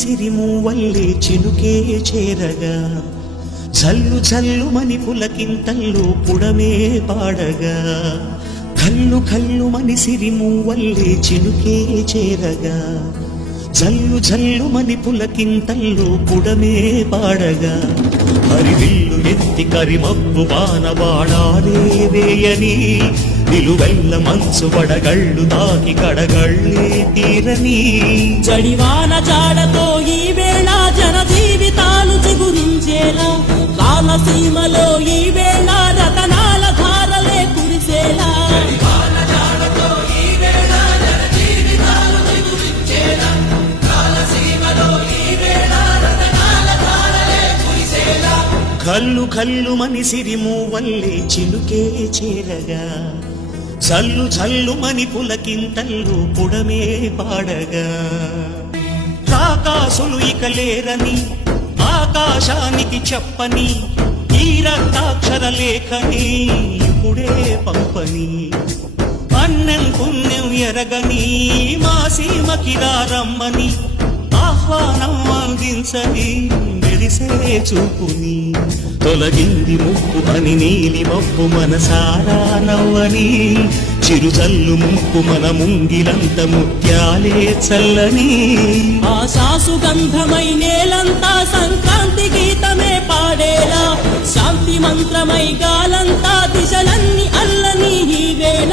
సిరిమూవల్లే చినుకే చేరగా జల్లు జల్లుమని పులకింతల్లో పుడమే పాడగా కల్లు కల్లుమని సిరిమూవల్లే చినుకే చేరగా జల్లు జల్లుమని పులకింతల్లో పుడమే పాడగా హరివిల్లు ఎత్తి కరిమబ్బు వానవాడాలే వేయని నిలువెల్ల మనసు వడగళ్ళు తాకి కడగళ్ళే తీరని జడివాన జాడతో ఈ వేళ జన జీవితాలు చిగురించేలా కాలసీమలో ఈ వేళ రతనాల ధారలే కురిసేలా కల్లు కల్లు మని సిరిమూవల్లే చినుకే చేరగా జల్లు జల్లుమని పులకింతల్లు పుడమే పాడగా రాకాసులు ఇక లేరని ఆకాశానికి చెప్పని ఈ రక్తాక్షర లేఖని ఇప్పుడే పంపని అన్నం పుణ్యం ఎరగని మా సీమకి రమ్మని ఆహ్వానం అందించని మెరిసే చూపుని తొలగింది ముప్పు అని నీలి మబ్బు మనసారా నవ్వని చిరుజల్లు ముప్పు మన ముంగిలంత ముత్యాలే చల్లని ఆశాసు గంధమై నేలంతా సంక్రాంతి గీతమే పాడేలా శాంతి మంత్రమై గాలంతా దిశలన్నీ అల్లని ఈ వేళ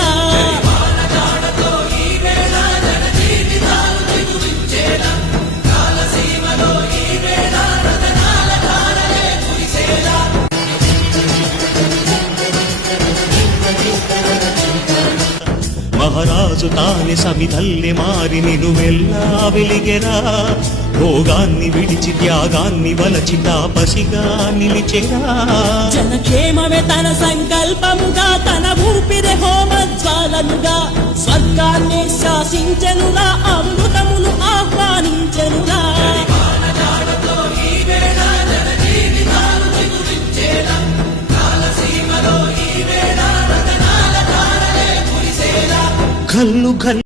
మహారాజు తాని సమిధల్లె మారి నిలువెల్లా వెలిగెరా భోగాన్ని విడిచి త్యాగాన్ని వలచి తాపసిగా నిలిచెరా జనక్షేమమే తన సంకల్పముగా తన ఊపిరి హోమజ్వాలనుగా స్వర్గాన్ని శాసించెనురా అమృతమును ఆహ్వానించెనురా కల్లు కల్లు